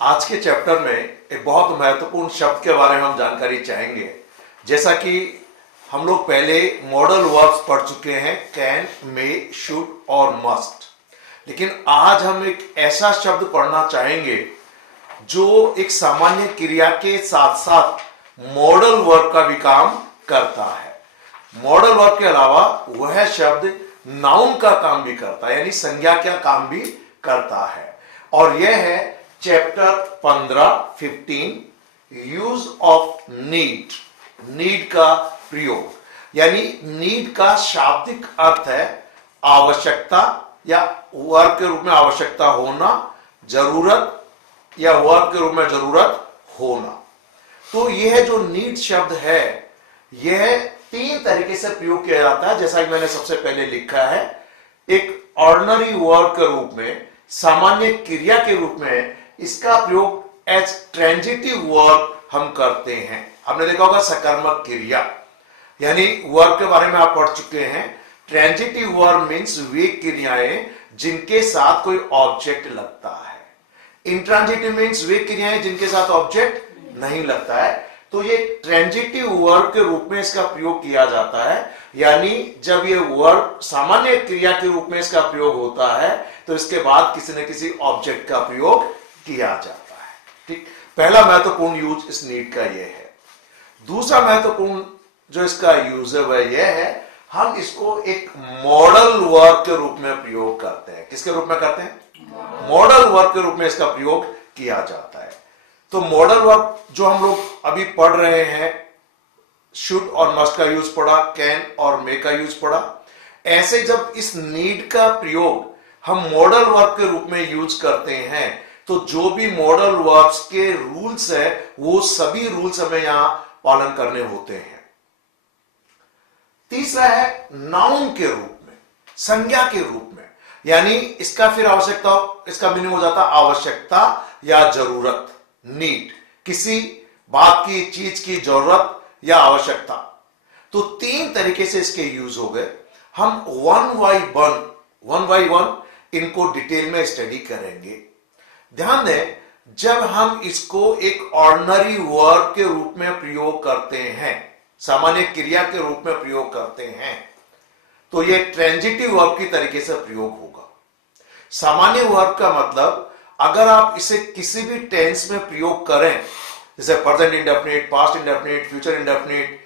आज के चैप्टर में एक बहुत महत्वपूर्ण शब्द के बारे में हम जानकारी चाहेंगे। जैसा कि हम लोग पहले मॉडल वर्ब्स पढ़ चुके हैं, कैन, मे, शुड और मस्ट, लेकिन आज हम एक ऐसा शब्द पढ़ना चाहेंगे जो एक सामान्य क्रिया के साथ साथ मॉडल वर्ब का भी काम करता है। मॉडल वर्ब के अलावा वह शब्द नाउन का काम भी करता है, यानी संज्ञा का काम भी करता है। और यह है chapter 15 use of need. Need का प्रयोग, यानी नीड का शाब्दिक अर्थ है आवश्यकता या वर्ब के रूप में आवश्यकता होना, जरूरत या वर्ब के रूप में जरूरत होना। तो यह जो नीड शब्द है यह तीन तरीके से प्रयोग किया जाता है। जैसा कि मैंने सबसे पहले लिखा है, एक ऑर्डिनरी वर्ब के रूप में, सामान्य क्रिया के रूप में इसका प्रयोग एज ट्रांजिटिव वर्ब हम करते हैं। आपने देखा होगा सकर्मक क्रिया, यानी वर्ब के बारे में आप पढ़ चुके हैं। ट्रांजिटिव वर्ब मींस वे क्रियाएं जिनके साथ कोई ऑब्जेक्ट लगता है। इंट्रांजिटिव मींस वे क्रियाएं जिनके साथ ऑब्जेक्ट नहीं लगता है। तो ये ट्रांजिटिव वर्ब के रूप में इसका प्रयोग किया जाता है, यानी जब ये वर्ब सामान्य क्रिया के रूप में इसका प्रयोग होता है तो इसके बाद किसी न किसी ऑब्जेक्ट का प्रयोग किया जाता है। ठीक, पहला महत्वपूर्ण यूज इस नीड का यह है। दूसरा महत्वपूर्ण जो इसका यूज है वह यह है, हम इसको एक मॉडल वर्ब के रूप में प्रयोग करते हैं। किसके रूप में करते हैं? मॉडल वर्ब के रूप में इसका प्रयोग किया जाता है। तो मॉडल वर्ब जो हम लोग अभी पढ़ रहे हैं, शुड और मस्ट का यूज पढ़ा, कैन और मे का यूज पढ़ा। ऐसे जब इस नीड का प्रयोग हम मॉडल वर्ब के रूप में यूज करते हैं तो जो भी मॉडल वर्ब्स के रूल्स है वो सभी रूल्स हमें यहां पालन करने होते हैं। तीसरा है नाउन के रूप में, संज्ञा के रूप में, यानी इसका फिर आवश्यकता, इसका मीनिंग हो जाता आवश्यकता या जरूरत। नीड, किसी बात की, चीज की जरूरत या आवश्यकता। तो तीन तरीके से इसके यूज हो गए। हम वन बाई वन इनको डिटेल में स्टडी करेंगे। ध्यान दें, जब हम इसको एक ऑर्डिनरी वर्ब के रूप में प्रयोग करते हैं, सामान्य क्रिया के रूप में प्रयोग करते हैं, तो यह ट्रांजिटिव वर्ब की तरीके से प्रयोग होगा। सामान्य वर्ब का मतलब अगर आप इसे किसी भी टेंस में प्रयोग करें, जैसे present indefinite, past indefinite, future indefinite,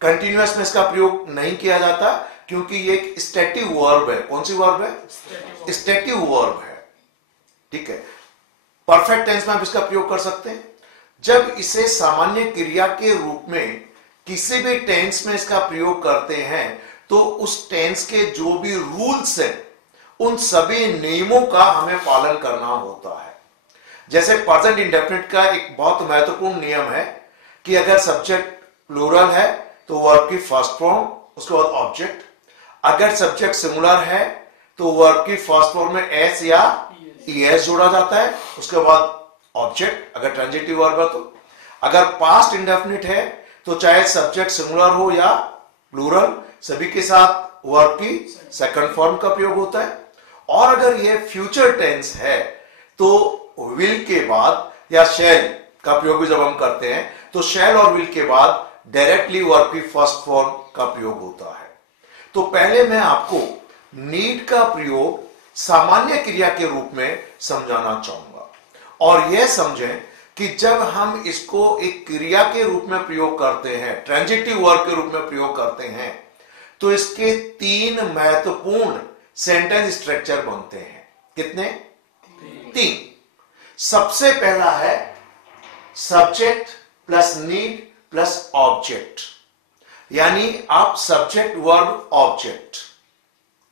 continuous में इसका प्रयोग नहीं किया जाता क्योंकि ये एक स्टैटिक वर्ब है। कौन सी वर्ब है? स्टैटिक वर्ब है। ठीक है, परफेक्ट टेंस में आप इसका प्रयोग कर सकते हैं। जब इसे सामान्य क्रिया के रूप में किसी भी टेंस में इसका प्रयोग करते हैं तो उस टेंस के जो भी रूल्स हैं उन सभी नियमों का हमें पालन करना होता है। जैसे प्रेजेंट इंडेफिनिट का एक बहुत महत्वपूर्ण नियम है कि अगर सब्जेक्ट प्लूरल है तो वर्ब की फर्स्ट फॉर्म, उसके बाद ऑब्जेक्ट। अगर सब्जेक्ट सिंगुलर है तो वर्ब की फर्स्ट फॉर्म में एस या ईएस जोड़ा जाता है, उसके बाद ऑब्जेक्ट, अगर ट्रांजिटिव वर्ब है तो। अगर पास्ट इंडेफिनिट है तो चाहे सब्जेक्ट सिंगुलर हो या प्लूरल, सभी के साथ वर्ब की सेकंड फॉर्म का प्रयोग होता है। और अगर यह फ्यूचर टेंस है तो विल के बाद या शैल का प्रयोग भी जब हम करते हैं तो शैल और विल के बाद डायरेक्टली वर्ब की फर्स्ट फॉर्म का प्रयोग होता है। तो पहले मैं आपको नीड का प्रयोग सामान्य क्रिया के रूप में समझाना चाहूंगा, और यह समझें कि जब हम इसको एक क्रिया के रूप में प्रयोग करते हैं, ट्रांजिटिव वर्ब के रूप में प्रयोग करते हैं, तो इसके तीन महत्वपूर्ण सेंटेंस स्ट्रक्चर बनते हैं। कितने? तीन। सबसे पहला है subject plus need plus object, यानी आप सब्जेक्ट वर्ब ऑब्जेक्ट।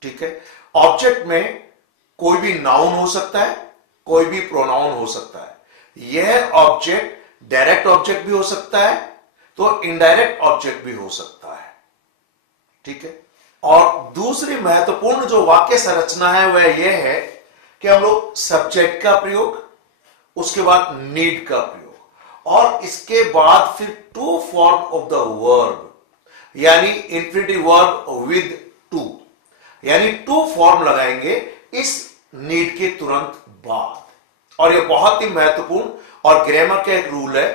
ठीक है, ऑब्जेक्ट में कोई भी नाउन हो सकता है, कोई भी प्रोनाउन हो सकता है। यह ऑब्जेक्ट डायरेक्ट ऑब्जेक्ट भी हो सकता है तो इनडायरेक्ट ऑब्जेक्ट भी हो सकता है। ठीक है, और दूसरी महत्वपूर्ण जो वाक्य संरचना है वह यह है कि हम लोग सब्जेक्ट का प्रयोग, उसके बाद नीड का प्रयोग, और इसके बाद फिर to form of the verb, यानी इंफिनिटिव वर्ब विद टू, यानी टू फॉर्म लगाएंगे इस नीड के तुरंत बाद। और ये बहुत ही महत्वपूर्ण और ग्रामर का एक रूल है,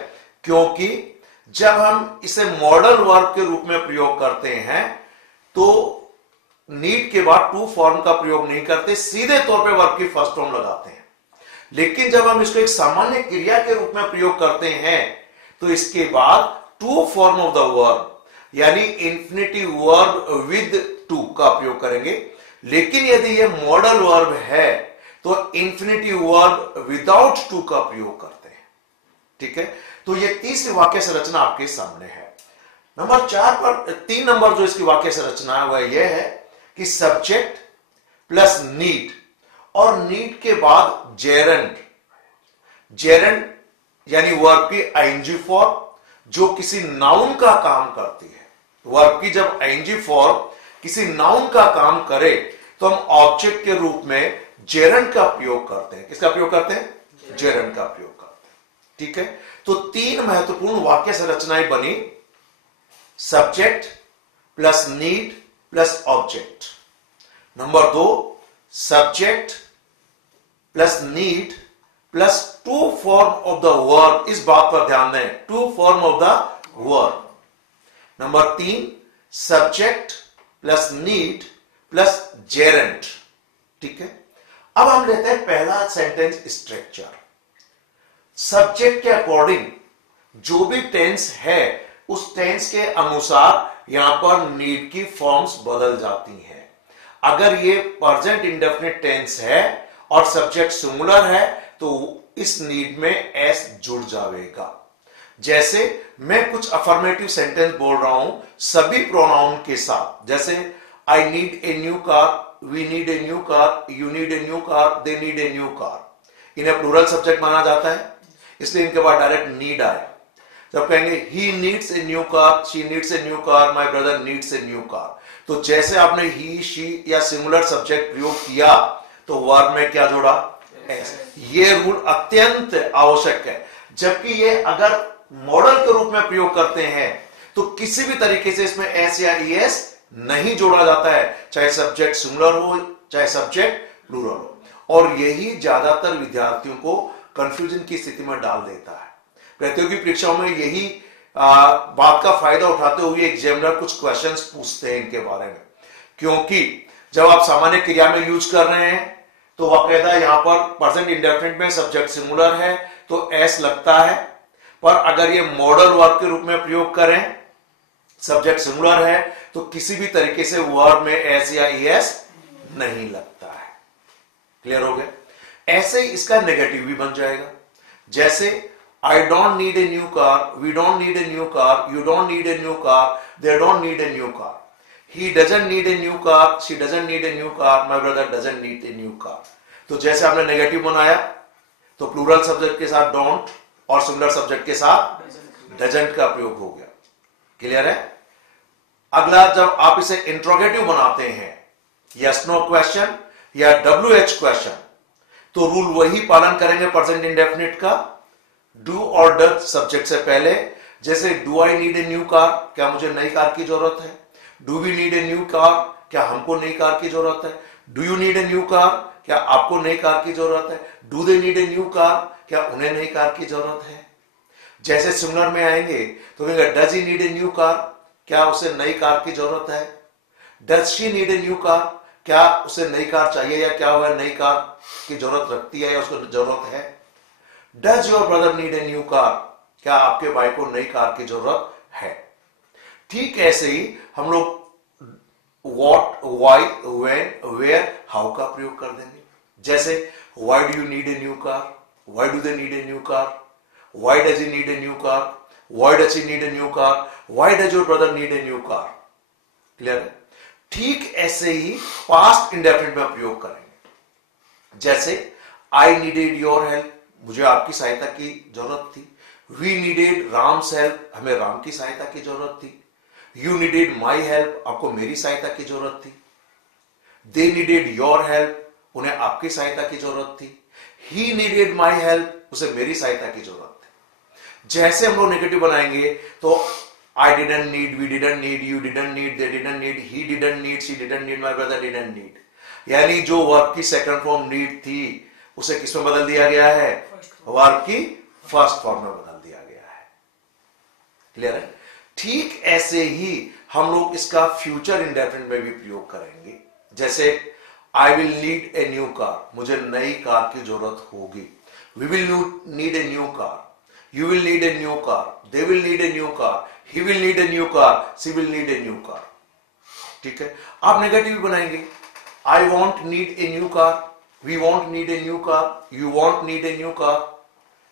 क्योंकि जब हम इसे मॉडल वर्ब के रूप में प्रयोग करते हैं तो नीड के बाद टू फॉर्म का प्रयोग नहीं करते, सीधे तौर पे वर्ब की फर्स्ट फॉर्म लगाते हैं। लेकिन जब हम इसको एक सामान्य क्रिया के रूप में प्रयोग करते हैं तो इसके बाद to form of the verb यानी इंफिनिटिव वर्ब विद टू का प्रयोग करेंगे। लेकिन यदि यह मॉडल वर्ब है तो इंफिनिटिव वर्ब विदाउट टू का प्रयोग करते हैं। ठीक है, तो यह तीसरी वाक्य संरचना आपके सामने है। नंबर 4 पर 3 नंबर जो इसकी वाक्य संरचना है वह यह है कि सब्जेक्ट प्लस नीड और नीड के बाद जेरंड। जेरंड यानी वर्ब की आईएनजी फॉर्म जो किसी नाउन का काम करती है। वर्ब की जब आईएनजी फॉर्म किसी नाउन का काम करे तो हम ऑब्जेक्ट के रूप में जेरंड का प्रयोग करते हैं। किसका प्रयोग करते हैं? जेरंड का प्रयोग करते हैं। ठीक है, तो 3 महत्वपूर्ण वाक्य संरचनाएं बनी, subject plus need plus object. Number 2, subject plus need plus to form of the verb. इस बात पर ध्यान दें, to form of the verb. Number 3, subject plus need plus gerund. ठीक है, अब हम लेते हैं पहला सेंटेंस स्ट्रक्चर। सब्जेक्ट के अकॉर्डिंग जो भी टेंस है उस टेंस के अनुसार यहां पर नीड की फॉर्म्स बदल जाती हैं। अगर ये प्रेजेंट इंडेफिनिट टेंस है और सब्जेक्ट सिंगुलर है तो इस नीड में एस जुड़ जाएगा। जैसे मैं कुछ अफर्मेटिव सेंटेंस बोल रहा हूं सभी प्रोनाउन के साथ, जैसे I need a new car, we need a new car, you need a new car, they need a new car. इन्हें प्लूरल सब्जेक्ट माना जाता है, इसलिए इनके बाद डायरेक्ट नीड आया। जब कहेंगे he needs a new car, she needs a new car, my brother needs a new car, तो जैसे आपने ही, शी या सिंगुलर सब्जेक्ट प्रयोग किया तो वर्ब में क्या जोड़ा? एस। ये रूल अत्यंत आवश्यक है। जबकि ये अगर मॉडल के रूप में प्रयोग करते हैं तो किसी भी तरीके से इसमें एस या ईएस नहीं जोड़ा जाता है, चाहे सब्जेक्ट सिंगुलर हो चाहे सब्जेक्ट प्लूरल हो। और यही ज्यादातर विद्यार्थियों को कंफ्यूजन की स्थिति में डाल देता है। प्रतियोगी परीक्षाओं में यही बात का फायदा उठाते हुए एग्जामिनर कुछ क्वेश्चंस पूछते हैं इनके बारे में, क्योंकि जब आप सामान्य क्रिया में यूज कर रहे हैं तो बाकायदा यहां पर प्रेजेंट इंडेफिनिट में सब्जेक्ट सिंगुलर है तो एस लगता है, पर अगर ये मॉडल वर्ब के रूप में प्रयोग करें, सब्जेक्ट सिंगुलर है, तो किसी भी तरीके से वर्ब में एस या ईएस नहीं लगता है। क्लियर हो गया? ऐसे ही इसका नेगेटिव भी बन जाएगा। जैसे I don't need a new car, we don't need a new car, you don't need a new car, they don't need a new car, he doesn't need a new car, she doesn't need a new car, my brother doesn't need a new car। तो जैसे आपने negative बनाया तो plural subject के साथ don't और singular subject के साथ डजंट का प्रयोग हो गया। क्लियर है? अगला, जब आप इसे इंट्रोगेटिव बनाते हैं, यस नो क्वेश्चन या WH क्वेश्चन, तो रूल वही पालन करेंगे प्रेजेंट इंडेफिनिट का, डू और डज सब्जेक्ट से पहले। जैसे do I need a new car, क्या मुझे नई कार की जरूरत है? Do we need a new car, क्या हमको नई कार की जरूरत है? Do you need a new car, क्या आपको नई कार की जरूरत है? Do they need a new car, क्या उन्हें नई कार की जरूरत है? जैसे सिंगुलर में आएंगे तो कहेंगे does he need a new car, क्या उसे नई कार की जरूरत है? Does she need a new car, क्या उसे नई कार चाहिए या क्या वह नई कार की जरूरत रखती है या उसको जरूरत है? Does your brother need a new car, क्या आपके भाई को नई कार की जरूरत है? ठीक ऐसे ही हम लोग what, why, when, where, how का प्रयोग कर देंगे। जैसे why do you need a new car, why do they need a new car, why does he need a new car, why does he need a new car, why does your brother need a new car. Clear है? ठीक ऐसे ही past indefinite में प्रयोग करेंगे। जैसे I needed your help, मुझे आपकी सहायता की जरूरत थी। वी नीडेड राम्स हेल्प, हमें राम की सहायता की जरूरत थी। यू नीडेड माई हेल्प, आपको मेरी सहायता की जरूरत थी। दे नीडेड योर हेल्प, उन्हें आपकी सहायता की जरूरत थी। ही नीडेड माई हेल्प, उसे मेरी सहायता की जरूरत थी। जैसे हम लोग नेगेटिव बनाएंगे तो I didn't need, we didn't need, you didn't need, they didn't need, he didn't need, she didn't need, my brother didn't need. यानी जो वर्ब की सेकंड फॉर्म नीड थी उसे किस में बदल दिया गया है? वर्ब की फर्स्ट फॉर्म में बदल दिया गया है। क्लियर है? ठीक ऐसे ही हम लोग इसका फ्यूचर इंडेफिनिट में भी प्रयोग करेंगे। जैसे I will need a new car, मुझे नई कार की जरूरत होगी। We will need a new car, you will need a new car, they will need a new car, he will need a new car, she will need a new car. ठीक है, आप negative बनाएंगे। I won't need a new car, we won't need a new car, you won't need a new car,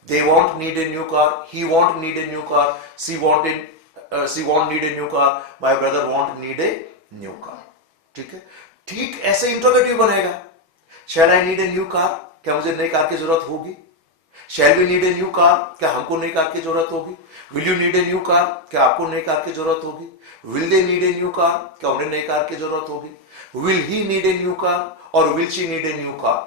they won't need a new car, he won't need a new car, she won't need a new car, my brother won't need a new car। ठीक है, ठीक ऐसे interrogative बनेगा। shall I need a new car, क्या मुझे नई car की जरूरत होगी? shall we need a new car, क्या हमको नई कार की जरूरत होगी? will you need a new car, क्या आपको नई कार की जरूरत होगी? will they need a new car, क्या उन्हें नई कार की जरूरत होगी? will he need a new car और will she need a new car,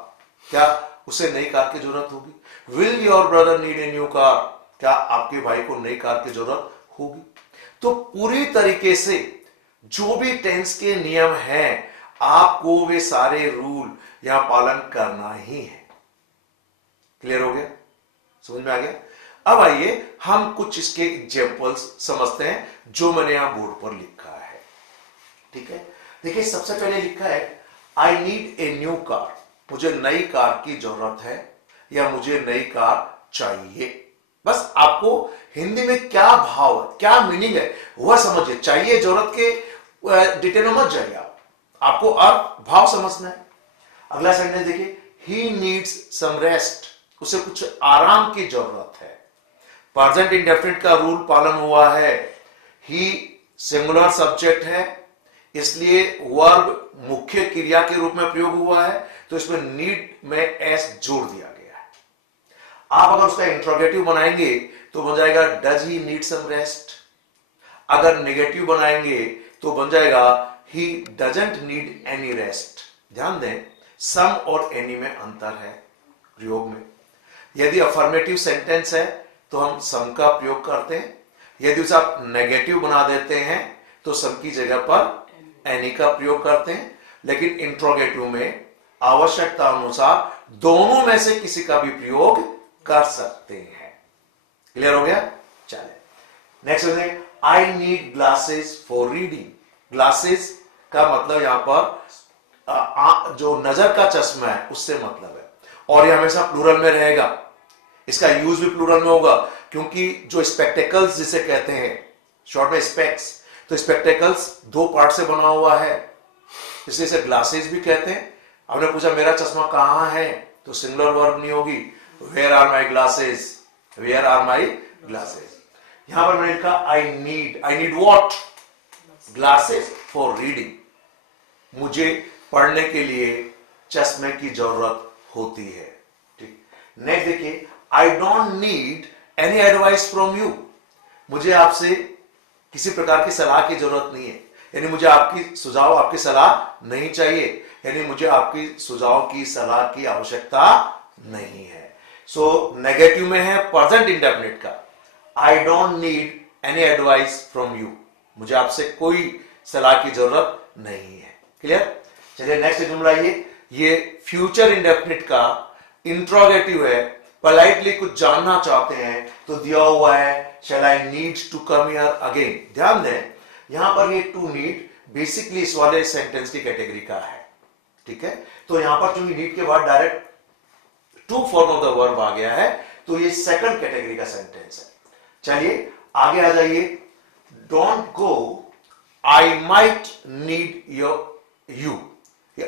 क्या उसे नई कार की जरूरत होगी? Will your brother need a new car, क्या आपके भाई को नई कार की जरूरत होगी? तो पूरी तरीके से जो भी टेंस के नियम हैं, आपको वे सारे रूल यहां पालन करना ही है। क्लियर हो गया? समझ में आ गया? अब आइए हम कुछ इसके एग्जांपल्स समझते हैं जो मैंने यहां बोर्ड पर लिखा है। ठीक है, देखिए सबसे पहले लिखा है आई नीड ए न्यू कार, मुझे नई कार की जरूरत है या मुझे नई कार चाहिए। बस आपको हिंदी में क्या भाव है, क्या मीनिंग है वह समझिए। चाहिए जरूरत के डिटेल में मत जाइए, आपको अर्थ भाव समझना है। अगला सेंटेंस देखिए, ही नीड्स सम रेस्ट, उसे कुछ आराम की जरूरत है। प्रेजेंट इंडेफिनिट का रूल पालन हुआ है। ही सिंगुलर सब्जेक्ट है, इसलिए वर्ब मुख्य क्रिया के रूप में प्रयोग हुआ है, तो इसमें नीड में एस जोड़ दिया गया है। आप अगर उसका इंट्रोगेटिव बनाएंगे तो बन जाएगा does he need some rest. अगर नेगेटिव बनाएंगे तो बन जाएगा he doesn't need any rest. ध्यान दें, सम और एनी में अंतर है प्रयोग में। यदि अफर्मेटिव सेंटेंस है तो हम सम का प्रयोग करते हैं, यदि उसे आप नेगेटिव बना देते हैं तो सम की जगह पर एनी का प्रयोग करते हैं। लेकिन इंट्रोगेटिव में आवश्यकता अनुसार दोनों में से किसी का भी प्रयोग कर सकते हैं। क्लियर हो गया? चले नेक्स्ट देखिए, I need glasses for reading. Glasses का मतलब यहां पर जो नजर का चश्मा है उससे मतलब है, और यह हमेशा प्लूरल में रहेगा। इसका यूज भी प्लूरल में होगा, क्योंकि जो स्पेक्टेकल्स जिसे कहते हैं शॉर्ट में स्पेक्स, तो स्पेक्टेकल्स दो पार्ट से बना हुआ है, इसलिए इसे ग्लासेस भी कहते हैं। आपने पूछा मेरा चश्मा कहां है, तो सिंगुलर वर्ब नहीं होगी, where are my glasses, where are my glasses. यहां पर मैंने लिखा I need what, glasses for reading, मुझे पढ़ने के लिए चश्मे की जरूरत होती है। ठीक, नेक्स्ट देखिए, आई don't need any advice from you, मुझे आपसे किसी प्रकार की सलाह की जरूरत नहीं है, यानी मुझे आपकी सुझाव आपकी सलाह नहीं चाहिए, यानी मुझे आपकी सुझाव की सलाह की आवश्यकता नहीं है। सो नेगेटिव में है प्रेजेंट इंडेफिनिट का, आई don't need any advice from you, मुझे आपसे कोई सलाह की जरूरत नहीं है। क्लियर? चलिए नेक्स्ट जुमला ये फ्यूचर इंडेफिनिट का इंट्रोगेटिव है। पोलाइटली कुछ जानना चाहते हैं तो दिया हुआ है shall I need to come here again. ध्यान दें, यहां पर ये टू नीड बेसिकली इस वाले सेंटेंस की कैटेगरी का है। ठीक है, तो यहां पर चूंकि नीड के बाद direct to form of the verb आ गया है, तो ये सेकंड कैटेगरी का सेंटेंस है। चलिए आगे आ जाइए, don't go, I might need you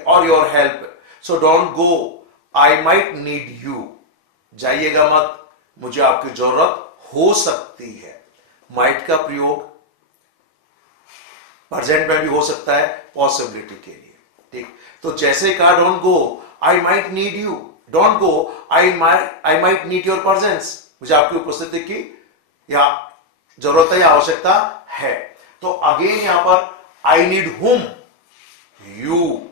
और your help, so don't go, I might need you, जाइएगा मत, मुझे आपकी जरूरत हो सकती है। माइट का प्रयोग प्रेजेंट में भी हो सकता है पॉसिबिलिटी के लिए। ठीक, तो जैसे कहा don't go, I might need you, don't go, I might need your presence, मुझे आपकी उपस्थिति की या जरूरत है या आवश्यकता है। तो अगेन यहां पर आई नीड हुम, यू,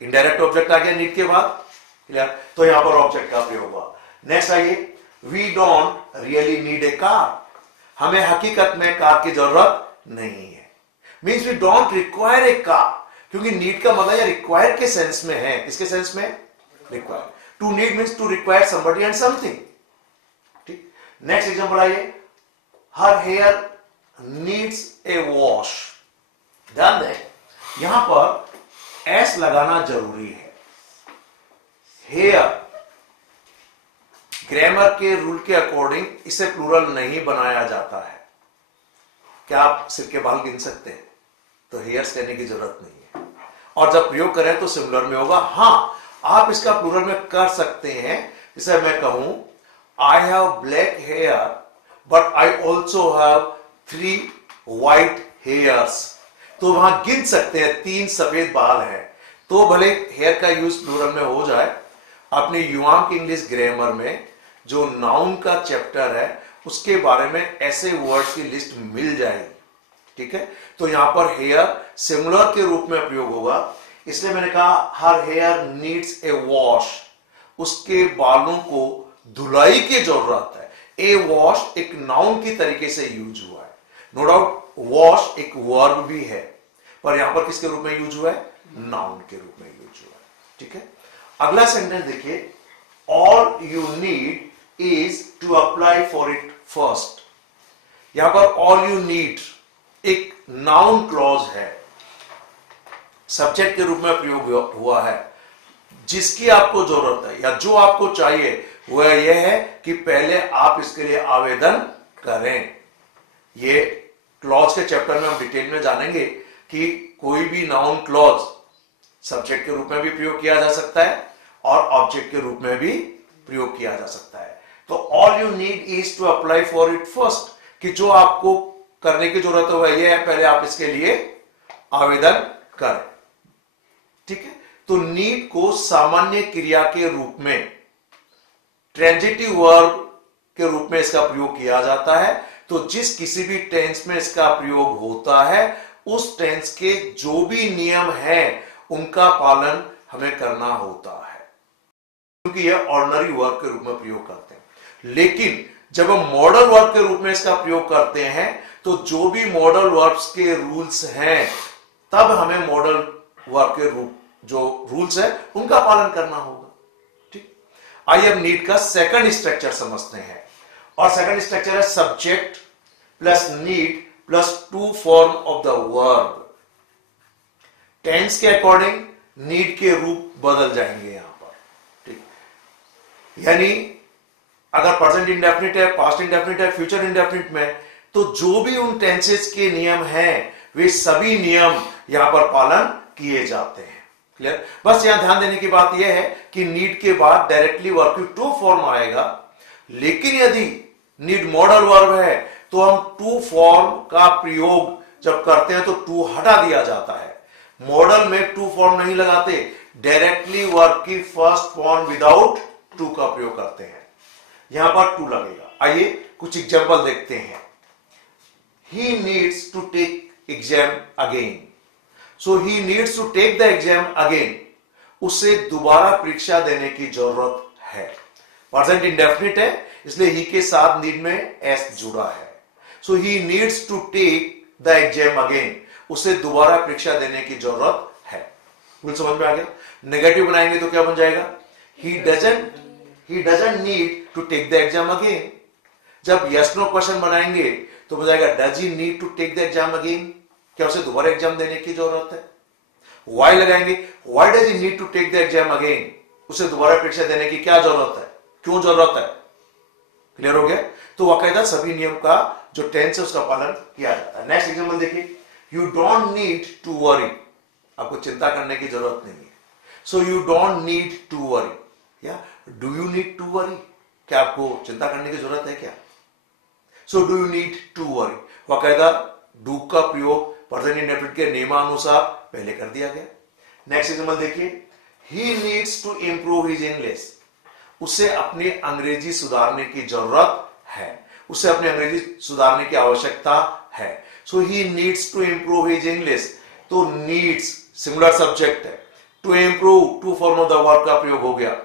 इनडायरेक्ट ऑब्जेक्ट आ गया नीड के बाद। क्लियर? तो यहां पर ऑब्जेक्ट का प्रयोग हुआ। नेक्स्ट आइए, we don't really need a car, हमें हकीकत में कार की जरूरत नहीं है। Means we don't require a car, क्योंकि नीड का मतलब रिक्वायर के सेंस में है। किसके सेंस में? Require. To need means to require somebody and something. ठीक, नेक्स्ट एग्जांपल आइए, her hair needs a wash. ध्यान दें, यहां पर एस लगाना जरूरी है। हेयर ग्रामर के रूल के अकॉर्डिंग इसे प्लूरल नहीं बनाया जाता है। क्या आप सिर के बाल गिन सकते हैं? तो हेयर्स कहने की जरूरत नहीं है, और जब प्रयोग करें तो सिमिलर में होगा। हां, आप इसका प्लूरल में कर सकते हैं, जैसे मैं कहूं I have black hair but I also have 3 white hairs. तो वहां गिन सकते हैं 3 सफेद बाल हैं। तो भले हेयर का यूज प्लूरल में हो जाए, अपने युवांग इंग्लिश ग्रामर में जो नाउन का चैप्टर है उसके बारे में ऐसे वर्ड्स की लिस्ट मिल जाएगी। ठीक है, तो यहां पर हेयर सिंगुलर के रूप में प्रयोग होगा, इसलिए मैंने कहा her hair needs a wash. उसके बालों को धुलाई की जरूरत है। ए वॉश एक नाउन की तरीके से यूज हुआ है। नो डाउट वॉश एक वर्ब भी है, पर यहां पर किसके रूप में यूज हुआ है? नाउन के रूप में यूज हुआ है। ठीक है, अगला सेंटेंस देखिए, all you need is to apply for it first. यहां पर ऑल यू नीड एक नाउन क्लॉज है, सब्जेक्ट के रूप में प्रयोग हुआ है। जिसकी आपको जरूरत है या जो आपको चाहिए वह यह है कि पहले आप इसके लिए आवेदन करें। ये क्लॉज के चैप्टर में हम डिटेल में जानेंगे कि कोई भी नाउन क्लॉज सब्जेक्ट के रूप में भी प्रयोग किया जा सकता है और ऑब्जेक्ट के रूप में भी प्रयोग किया जा सकता है। तो all you need is to apply for it first, कि जो आपको करने की जरूरत है वह यह है पहले आप इसके लिए आवेदन करें। ठीक है, तो नीड को सामान्य क्रिया के रूप में ट्रांजिटिव वर्ब के रूप में इसका प्रयोग किया जाता है। तो जिस किसी भी टेंस में इसका प्रयोग होता है उस टेंस के जो भी नियम हैं उनका पालन हमें करना होता है, क्योंकि यह ऑर्डिनरी वर्ब के रूप में प्रयोग करते हैं। लेकिन जब हम मॉडल वर्ब के रूप में इसका प्रयोग करते हैं तो जो भी मॉडल वर्ब्स के रूल्स हैं तब हमें मॉडल वर्ब के रूप जो रूल्स है उनका पालन करना होगा। ठीक, आइए अब नीड का सेकंड स्ट्रक्चर समझते हैं, और सेकंड स्ट्रक्चर है subject plus need plus to form of the verb. Tense के अकॉर्डिंग नीड के रूप बदल जाएंगे यहां पर। ठीक, यानी अगर प्रेजेंट इंडेफिनिट है, पास्ट इंडेफिनिट है, फ्यूचर इंडेफिनिट में, तो जो भी उन टेंसेस के नियम हैं वे सभी नियम यहां पर पालन किए जाते हैं। क्लियर? बस यहां ध्यान देने की बात यह है कि नीड के बाद डायरेक्टली वर्ब की टू फॉर्म आएगा, लेकिन यदि नीड मॉडल वर्ब है तो हम टू फॉर्म का प्रयोग जब करते हैं तो टू हटा दिया जाता है। मॉडल में टू फॉर्म नहीं लगाते, डायरेक्टली वर्ब की फर्स्ट फॉर्म विदाउट टू का प्रयोग करते हैं। यहां पर टू लगेगा। आइए कुछ एग्जांपल देखते हैं। He needs to take exam again. So he needs to take the exam again. उसे दोबारा परीक्षा देने की जरूरत है। प्रेजेंट इंडेफिनिट है इसलिए ही के साथ नीड में एस जुड़ा है। So he needs to take the exam again. उसे दोबारा परीक्षा देने की जरूरत है। बोल समझ में आ गया? नेगेटिव बनाएंगे तो क्या बन जाएगा? He doesn't need to take the exam again. जब यस नो क्वेश्चन बनाएंगे तो बताएगा does he need to take the exam again? क्या उसे दोबारा एग्जाम देने की जरूरत है? वाई लगाएंगे, why does he need to take the exam again? उसे दोबारा परीक्षा देने की क्या जरूरत है, क्यों जरूरत है? क्लियर हो गया? तो बाकायदा सभी नियम का जो टेंस है उसका पालन किया जाता है। नेक्स्ट एग्जाम्पल देखिए, you don't need to worry. आपको चिंता करने की जरूरत नहीं है। So you don't need to worry या do you need to worry? क्या आपको चिंता करने की जरूरत है क्या? So do you need to worry, बाकायदा डू का प्रयोग प्रेजेंट इंडेफिनिट के नियमानुसार पहले कर दिया गया। नेक्स्ट एग्जांपल देखिए, he needs to improve his English. उसे अपनी अंग्रेजी सुधारने की जरूरत है, उसे अपनी अंग्रेजी सुधारने की आवश्यकता है। So he needs to improve his English. तो नीड्स सिंगुलर सब्जेक्ट है, to improve to form of the verb का प्रयोग हो गया।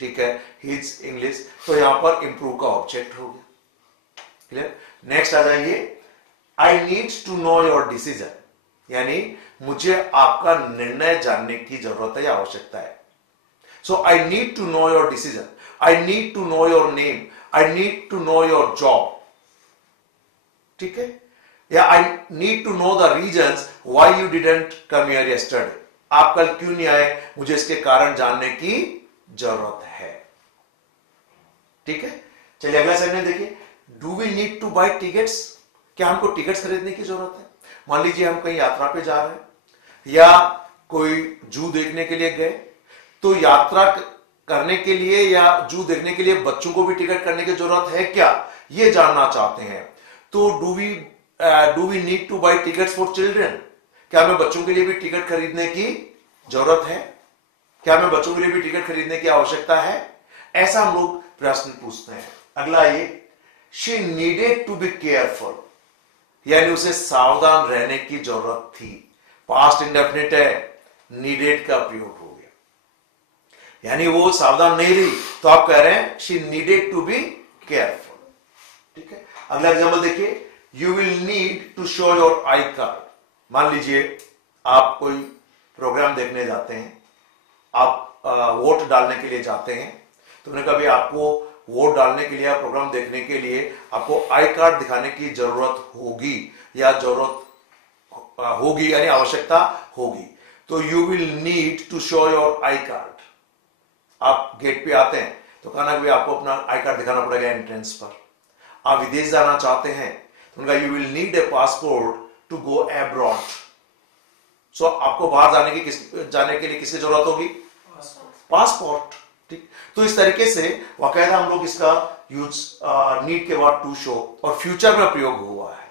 ठीक है, हिज इंग्लिश, तो यहां पर इंप्रूव का ऑब्जेक्ट हो गया। क्लियर? नेक्स्ट आ जाइए, I need to know your decision, यानी मुझे आपका निर्णय जानने की जरूरत है या आवश्यकता है। So I need to know your decision, I need to know your name, I need to know your job, ठीक है, या I need to know the reasons why you didn't come here yesterday, आप कल क्यों नहीं आए, मुझे इसके कारण जानने की जरूरत है, ठीक है। चलिए अगला सेगमेंट देखिए, do we need to buy tickets, क्या हमको टिकट्स खरीदने की जरूरत है। मान लीजिए हम कहीं यात्रा पे जा रहे हैं या कोई जू देखने के लिए गए, तो यात्रा करने के लिए या जू देखने के लिए बच्चों को भी टिकट करने की जरूरत है क्या, ये जानना चाहते हैं। तो do we need to buy tickets for children, क्या हमें बच्चों के लिए भी टिकट खरीदने की जरूरत है, क्या हमें बच्चों के लिए भी टिकट खरीदने की आवश्यकता है, ऐसा हम लोग प्रश्न पूछते हैं। अगला ये, she needed to be careful, यानी उसे सावधान रहने की जरूरत थी, पास्ट इंडेफिनिट है, नीडेड का प्रयोग हो गया, यानी वो सावधान नहीं रही, तो आप कह रहे हैं she needed to be careful, ठीक है। अगला एग्जाम्पल देखिए, you will need to show your I card, मान लीजिए आप कोई प्रोग्राम देखने जाते हैं, आप वोट डालने के लिए जाते हैं, तो मैंने कभी आपको वोट डालने के लिए या प्रोग्राम देखने के लिए आपको आई कार्ड दिखाने की जरूरत होगी या जरूरत होगी यानी आवश्यकता होगी, तो you will need to show your I card. आप गेट पे आते हैं तो कहना कि आपको अपना आई कार्ड दिखाना पड़ेगा एंट्रेंस पर। आप विदेश जाना चाहते हैं तो उनका you will need a passport to go abroad, so आपको बाहर जाने के लिए किसकी जरूरत होगी, पासपोर्ट, ठीक। तो इस तरीके से वाकायदा हम लोग इसका यूज नीड के बाद टू शो और फ्यूचर में प्रयोग हुआ है।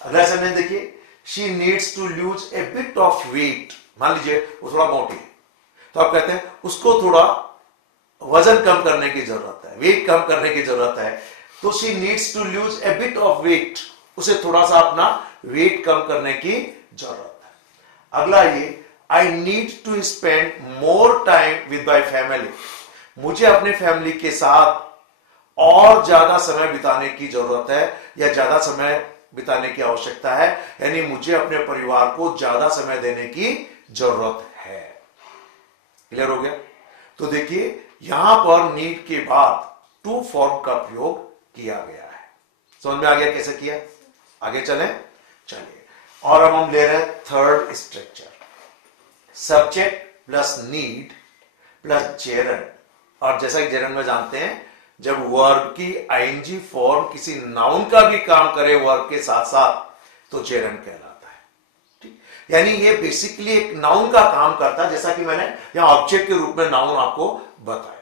अगला सेंटेंस देखिए, she needs to lose a bit of weight, मान लीजिए वो थोड़ा मोटी है, तो आप कहते हैं उसको थोड़ा वजन कम करने की जरूरत है, वेट कम करने की जरूरत है, तो she needs to lose a bit of weight, उसे थोड़ा सा अपना वेट कम करने की जरूरत है। अगला ये, I need to spend more time with my family, मुझे अपने फैमिली के साथ और ज्यादा समय बिताने की जरूरत है या ज्यादा समय बिताने की आवश्यकता है, यानी मुझे अपने परिवार को ज्यादा समय देने की जरूरत है। क्लियर हो गया। तो देखिए यहां पर नीड के बाद टू फॉर्म का प्रयोग किया गया है। समझ में आ गया कैसे किया, आगे चलें, चलिए। और अब हम ले रहे हैं third structure, subject plus need plus gerund. और जैसा कि जेरंड में जानते हैं, जब वर्ब की आईएनजी फॉर्म किसी नाउन का भी काम करे वर्ब के साथ साथ तो जेरंड कहलाता है, ठीक। यानी ये बेसिकली एक नाउन का काम करता है, जैसा कि मैंने यहां ऑब्जेक्ट के रूप में नाउन आपको बताया।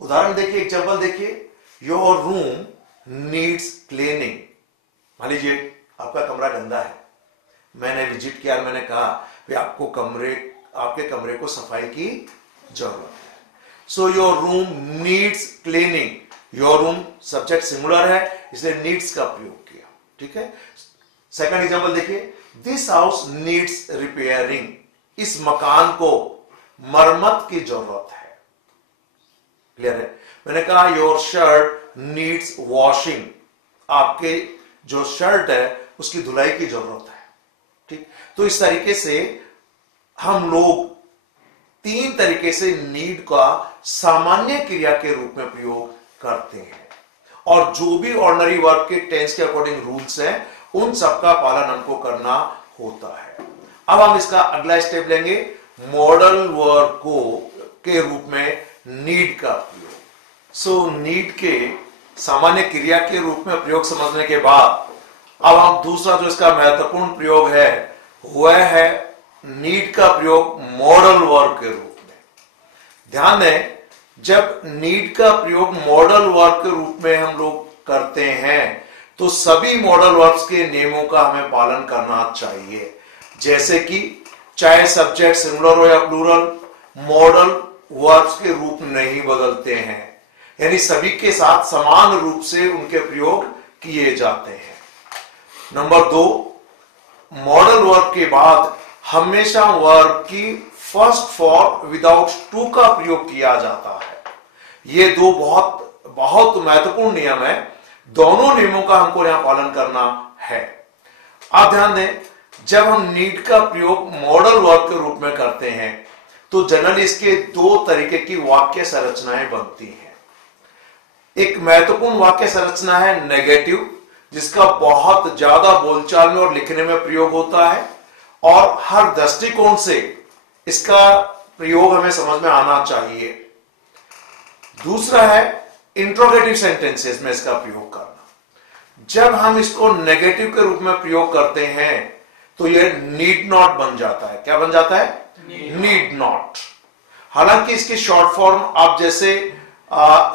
उदाहरण देखिए, एग्जांपल देखिए, योर रूम नीड्स क्लीनिंग। मान लीजिए आपका कमरा गंदा है, मैंने विजिट किया, मैंने कहा कि आपके कमरे को सफाई की जरूरत है, so your room needs cleaning. Your room subject singular है इसलिए नीड्स का प्रयोग किया, ठीक है। सेकंड एग्जांपल देखिए, दिस हाउस नीड्स रिपेयरिंग। इस मकान को मरम्मत की जरूरत है। क्लियर है। मैंने कहा योर शर्ट नीड्स वॉशिंग। आपके जो शर्ट है उसकी धुलाई की जरूरत है, ठीक। तो इस तरीके से हम लोग तीन तरीके से नीड का सामान्य क्रिया के रूप में प्रयोग करते हैं, और जो भी ऑर्डिनरी वर्ब के टेंस के अकॉर्डिंग रूल्स हैं उन सबका पालन हमको करना होता है। अब हम इसका अगला स्टेप लेंगे, मॉडल वर्ब को के रूप में नीड का प्रयोग। सो नीड के सामान्य क्रिया के रूप में प्रयोग समझने के बाद अब हम दूसरा जो इसका महत्वपूर्ण प्रयोग है वह है नीड का प्रयोग मॉडल वर्ब के रूप में। ध्यान दें, जब नीड का प्रयोग मॉडल वर्ब के रूप में हम लोग करते हैं तो सभी मॉडल वर्ब्स के नियमों का हमें पालन करना चाहिए, जैसे कि चाहे सब्जेक्ट सिंगुलर हो या प्लूरल, मॉडल वर्ब्स के रूप नहीं बदलते हैं, यानी सभी के साथ समान रूप से उनके प्रयोग किए जाते हैं। नंबर 2, मॉडल वर्ब के बाद हमेशा वर्ब की फर्स्ट फॉर्म विदाउट टू का प्रयोग किया जाता है। ये दो बहुत बहुत महत्वपूर्ण नियम है, दोनों नियमों का हमको यहां पालन करना है। आप ध्यान दें, जब हम नीड का प्रयोग मॉडल वर्ब के रूप में करते हैं तो जनरली इसके दो तरीके की वाक्य संरचनाएं बनती हैं। एक महत्वपूर्ण वाक्य संरचना है नेगेटिव, जिसका बहुत ज्यादा बोलचाल में और लिखने में प्रयोग होता है और हर दृष्टिकोण से इसका प्रयोग हमें समझ में आना चाहिए। दूसरा है इंट्रोगेटिव सेंटेंसेस में इसका प्रयोग करना। जब हम इसको नेगेटिव के रूप में प्रयोग करते हैं तो यह नीड नॉट बन जाता है। क्या बन जाता है? Need not. हालांकि इसकी शॉर्ट फॉर्म आप जैसे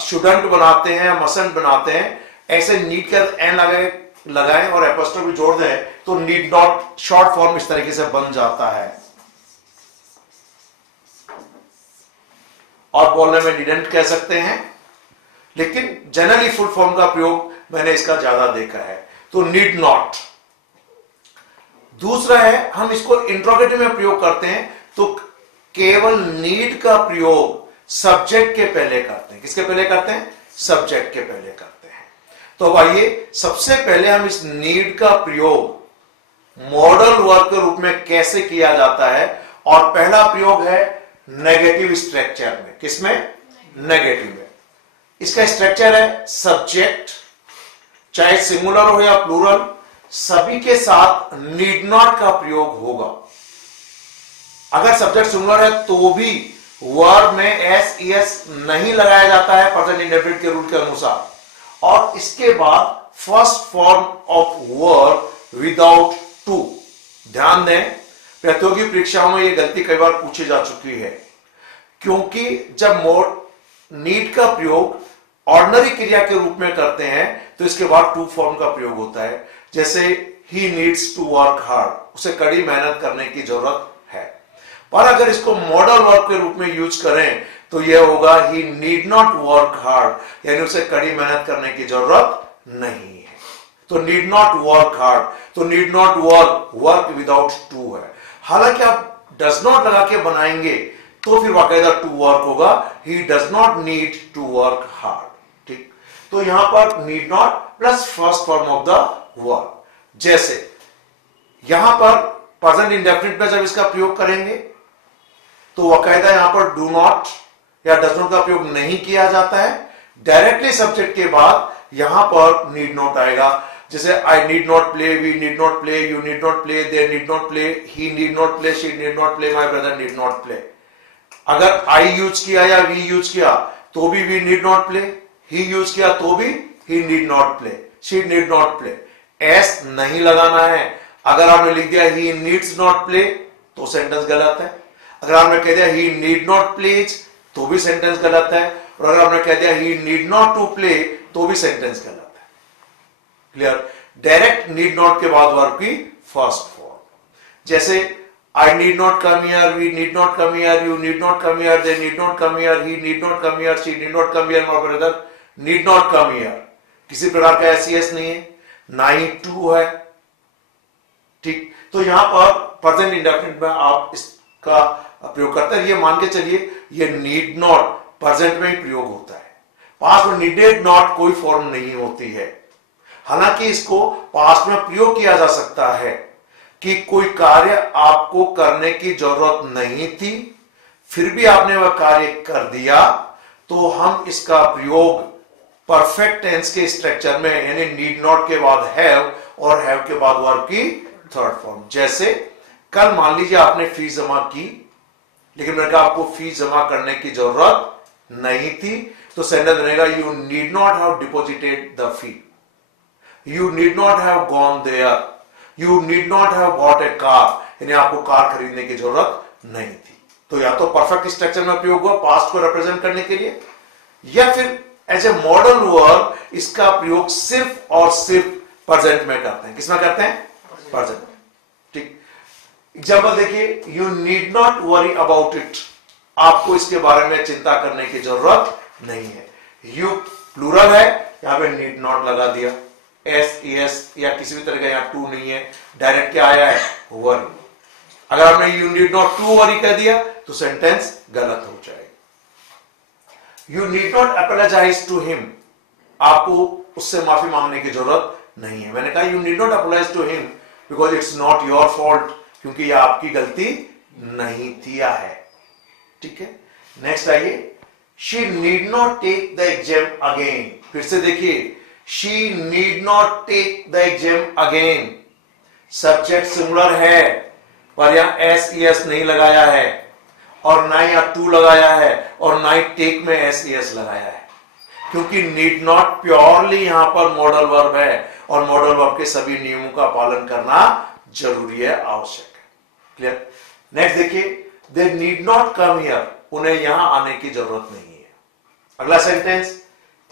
शुडंट बनाते हैं, मसंट बनाते हैं, ऐसे नीड का एन लगाएं और एपोस्ट्रोफी जोड़ दें तो नीड नॉट शॉर्ट फॉर्म इस तरीके से बन जाता है। और बोलने में डिडंट कह सकते हैं, लेकिन जनरली फुल फॉर्म का प्रयोग मैंने इसका ज्यादा देखा है। तो नीड नॉट। दूसरा है हम इसको इंट्रोगेटिव में प्रयोग करते हैं तो केवल नीड का प्रयोग सब्जेक्ट के पहले करते हैं। किसके पहले करते हैं? सब्जेक्ट के पहले करते हैं। तो अब आइए सबसे पहले हम इस नीड का प्रयोग मॉडल वर्ब के रूप में कैसे किया जाता है। और पहला प्रयोग है नेगेटिव स्ट्रक्चर में। किसमें? नेगेटिव में। इसका स्ट्रक्चर है सब्जेक्ट, चाहे सिंगुलर हो या प्लूरल, सभी के साथ नीड नॉट का प्रयोग होगा। अगर सब्जेक्ट सिंगुलर है तो भी वर्ब में एस एस नहीं लगाया जाता है प्रेजेंट इंडेफिनिट के रूल के अनुसार। और इसके बाद first form of verb without to. ध्यान दें, प्रतियोगी परीक्षाओं में यह गलती कई बार पूछी जा चुकी है, क्योंकि जब नीड का प्रयोग ऑर्डिनरी क्रिया के रूप में करते हैं तो इसके बाद टू फॉर्म का प्रयोग होता है। जैसे he needs to work hard, उसे कड़ी मेहनत करने की जरूरत है। पर अगर इसको मॉडल वर्ब के रूप में यूज करें तो यह होगा ही नीड नॉट वर्क हार्ड, यानी उसे कड़ी मेहनत करने की जरूरत नहीं है। तो नीड नॉट वर्क हार्ड, तो need not work without to है। हालांकि आप डज नॉट लगा के बनाएंगे तो फिर वाकायदा टू वर्क होगा। He does not need to work hard. ठीक, तो यहां पर need not plus first form of the verb. जैसे यहां पर प्रेजेंट इंडेफिनिट में जब इसका प्रयोग करेंगे तो वाकायदा यहां पर डू नॉट या डज नॉट का प्रयोग नहीं किया जाता है। डायरेक्टली सब्जेक्ट के बाद यहां पर नीड नॉट आएगा। जैसे I need not play, we need not play, you need not play, they need not play, he need not play, she need not play, my brother need not play. अगर I use किया या we use किया तो भी we need not play, he use किया तो भी he need not play, she need not play. S नहीं लगाना है। अगर आपने लिख दिया ही नीड्स नॉट प्ले तो सेंटेंस गलत है। अगर आपने कह दिया ही नीड नॉट प्लेज तो भी सेंटेंस गलत है। और अगर आपने कह दिया ही नीड नॉट टू प्ले तो भी सेंटेंस गलत है। क्लियर? डायरेक्ट नीड नॉट के बाद वर्ब की फर्स्ट फॉर्म। जैसे I need not come here, we need not come here, you need not come here, they need not come here, he need not come here, she need not come here, my brother need not come here। किसी प्रकार का S नहीं है, ना ही to है। ठीक, तो यहां पर प्रेजेंट इंडेफिनिट में आप इसका प्रयोग करते हैं। ये मान के चलिए ये नीड नॉट प्रेजेंट में ही प्रयोग होता है। पास्ट में नीडेड नॉट कोई फॉर्म नहीं होती है। हालांकि इसको पास्ट में प्रयोग किया जा सकता है कि कोई कार्य आपको करने की जरूरत नहीं थी, फिर भी आपने वह कार्य कर दिया, तो हम इसका प्रयोग परफेक्ट टेंस के स्ट्रक्चर में, यानी नीड नॉट के बाद हैव और हैव के बाद वर्ब की थर्ड फॉर्म। जैसे कल मान लीजिए आपने फीस जमा की, लेकिन मैंने कहा आपको फीस जमा करने की जरूरत नहीं थी, तो सेंटेंस बनेगा you need not have deposited the fee, you need not have gone there, you need not have bought a car, यानी आपको कार खरीदने की जरूरत नहीं थी। तो या तो परफेक्ट स्ट्रक्चर में प्रयोग हुआ पास्ट को रिप्रेजेंट करने के लिए, या फिर एज ए मॉडल वर्ब इसका प्रयोग सिर्फ और सिर्फ प्रेजेंट में करते हैं। किसमें करते हैं? प्रेजेंट में। ठीक, एग्जाम्पल देखिए, you need not worry about it, आपको इसके बारे में चिंता करने की जरूरत नहीं है। यू प्लूरल है, यहां पे नीड नॉट लगा दिया। एस या किसी भी तरह का यहां टू नहीं है, डायरेक्ट क्या आया है? वरी। अगर आपने you need not to worry कह दिया तो सेंटेंस गलत हो जाएगी। You need not apologise to him, आपको उससे माफी मांगने की जरूरत नहीं है। मैंने कहा you need not apologise to him because it's not your fault, क्योंकि यह आपकी गलती नहीं थी या है। ठीक है, नेक्स्ट आइए, she need not take the exam again. फिर से देखिए, she need not take the exam again. Subject singular है पर यहां एस ई एस नहीं लगाया है, और ना ही टू लगाया है, और ना ही टेक में एस ई एस लगाया है, क्योंकि नीड नॉट प्योरली यहां पर मॉडल वर्ब है, और मॉडल वर्ब के सभी नियमों का पालन करना जरूरी है, आवश्यक है। क्लियर? नेक्स्ट देखिए, they need not come here, उन्हें यहां आने की जरूरत नहीं है। अगला sentence,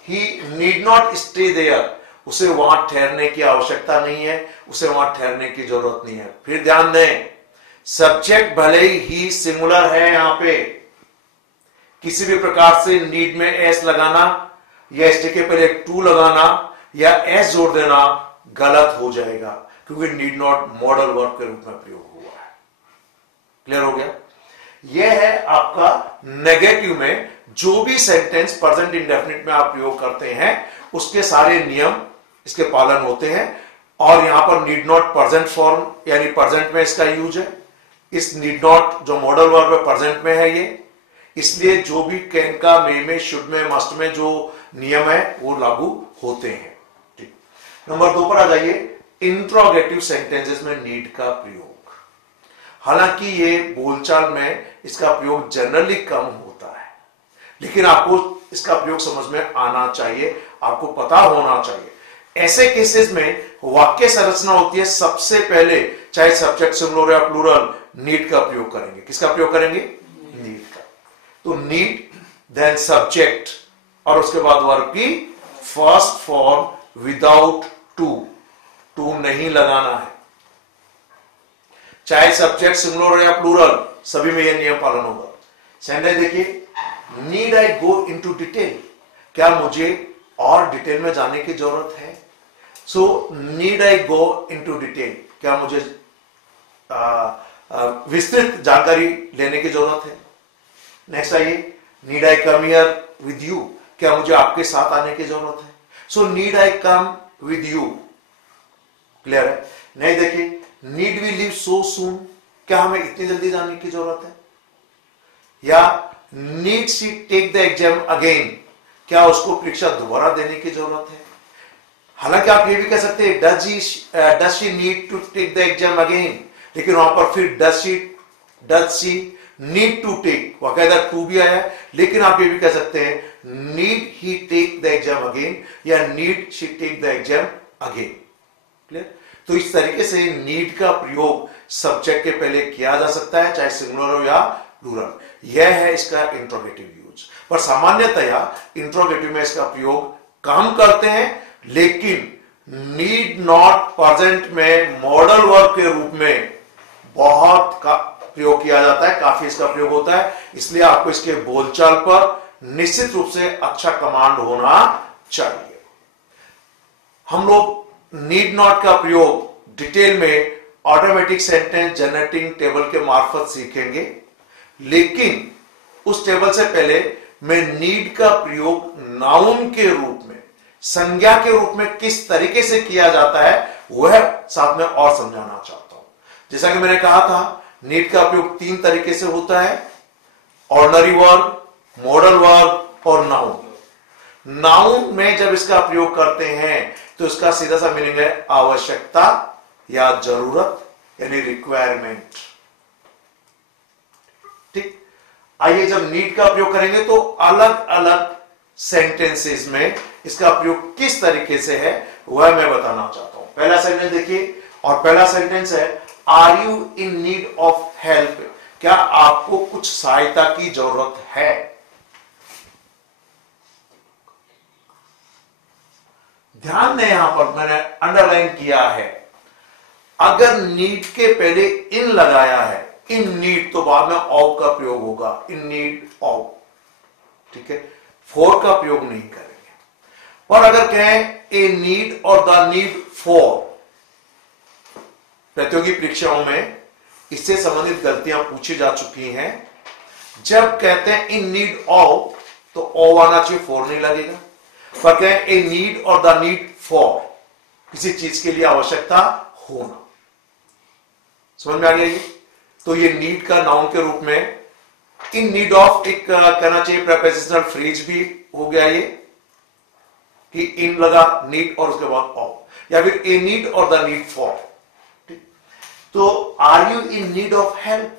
he need not stay there, उसे वहां ठहरने की आवश्यकता नहीं है, उसे वहां ठहरने की जरूरत नहीं है। फिर ध्यान दें, सब्जेक्ट भले ही सिंगुलर है, यहां पे किसी भी प्रकार से नीड में एस लगाना या एस के पहले टू लगाना या एस जोड़ देना गलत हो जाएगा, क्योंकि नीड नॉट मॉडल वर्ब के रूप में प्रयोग हुआ है। क्लियर हो गया? यह है आपका नेगेटिव में जो भी सेंटेंस प्रेजेंट इंडेफिनिट में आप प्रयोग करते हैं उसके सारे नियम इसके पालन होते हैं, और यहां पर नीड नॉट प्रेजेंट फॉर्म यानी प्रेजेंट में इसका यूज है। इस नीड नॉट जो मॉडल वर्ब है प्रेजेंट में है ये, इसलिए जो भी कैन का, मे में, शुड में, मस्ट में जो नियम है वो लागू होते हैं। ठीक, नंबर 2 पर आ जाइए, इंट्रोगेटिव सेंटेंसेस में नीड का प्रयोग। हालांकि ये बोलचाल में इसका प्रयोग जनरली कम होता है, लेकिन आपको इसका प्रयोग समझ में आना चाहिए, आपको पता होना चाहिए। ऐसे केसेस में वाक्य संरचना होती है, सबसे पहले चाहे सब्जेक्ट सिंगुलर या प्लूरल, नीड का प्रयोग करेंगे। किसका प्रयोग करेंगे? नीड का। तो नीड, देन सब्जेक्ट, और उसके बाद वर्ब की first form without to, to नहीं लगाना है। चाहे सब्जेक्ट सिंगुलर या प्लूरल, सभी में यह नियम पालन होगा। सेंटेंस देखिए, need I go into detail, क्या मुझे और डिटेल में जाने की जरूरत है? सो नीड आई गो इनटू डिटेल, क्या मुझे विस्तृत जानकारी लेने की जरूरत है? नेक्स्ट आइए, need I come here with you, क्या मुझे आपके साथ आने की जरूरत है? So need I come with you. Clear है? नहीं देखिए, need we leave so soon, क्या हमें इतनी जल्दी जाने की जरूरत है? या need she take the exam again, क्या उसको परीक्षा दोबारा देने की जरूरत है? हालांकि आप ये भी कह सकते हैं does she need to take the exam again, लेकिन वहां पर फिर does she need to take, बाकायदा टू भी आया, लेकिन आप ये भी कह सकते हैं need he take the exam again या need she take the exam again. Clear? तो इस तरीके से नीड का प्रयोग सब्जेक्ट के पहले किया जा सकता है, चाहे सिंगुलर हो या प्लूरल। यह है इसका इंट्रोगेटिव यूज। पर सामान्यतया इंट्रोगेटिव में इसका प्रयोग कम करते हैं, लेकिन नीड नॉट प्रेजेंट में मॉडल वर्ब के रूप में बहुत का प्रयोग किया जाता है, काफी इसका प्रयोग होता है। इसलिए आपको इसके बोलचाल पर निश्चित रूप से अच्छा कमांड होना चाहिए। हम लोग नीड नॉट का प्रयोग डिटेल में ऑटोमेटिक सेंटेंस जनरेटिंग टेबल के मार्फत सीखेंगे, लेकिन उस टेबल से पहले मैं नीड का प्रयोग नाउन के रूप में, संज्ञा के रूप में किस तरीके से किया जाता है वह साथ में और समझाना चाहता हूं। जैसा कि मैंने कहा था, नीड का प्रयोग 3 तरीके से होता है, ऑर्डिनरी वर्ब, मॉडल वर्ब और नाउन। नाउन में जब इसका प्रयोग करते हैं तो इसका सीधा सा मीनिंग है आवश्यकता या जरूरत, यानी रिक्वायरमेंट। ठीक, आइए जब नीड का प्रयोग करेंगे तो अलग अलग सेंटेंसेस में इसका प्रयोग किस तरीके से है वह मैं बताना चाहता हूं। पहला सेंटेंस देखिए, और पहला सेंटेंस है are you in need of help, क्या आपको कुछ सहायता की जरूरत है? ध्यान दें, यहां पर मैंने अंडरलाइन किया है, अगर नीड के पहले इन लगाया है, इन नीड, तो बाद में ऑफ का प्रयोग होगा, इन नीड ऑफ। ठीक है, फॉर का प्रयोग नहीं करेंगे। और अगर कहें ए नीड और द नीड फॉर, प्रतियोगी परीक्षाओं में इससे संबंधित गलतियां पूछी जा चुकी हैं। जब कहते हैं इन नीड ऑफ तो ऑफ आना चाहिए, फॉर नहीं लगेगा। पर कहें ए नीड और द नीड फॉर, किसी चीज के लिए आवश्यकता होना। समझ में आ गया ये? तो ये नीड का नाउन के रूप में इन नीड ऑफ एक कहना चाहिए प्रेपोजिशनल फ्रेज भी हो गया ये, कि इन लगा नीड और उसके बाद ऑफ, या फिर ए नीड और द नीड फॉर। तो are you in need of help,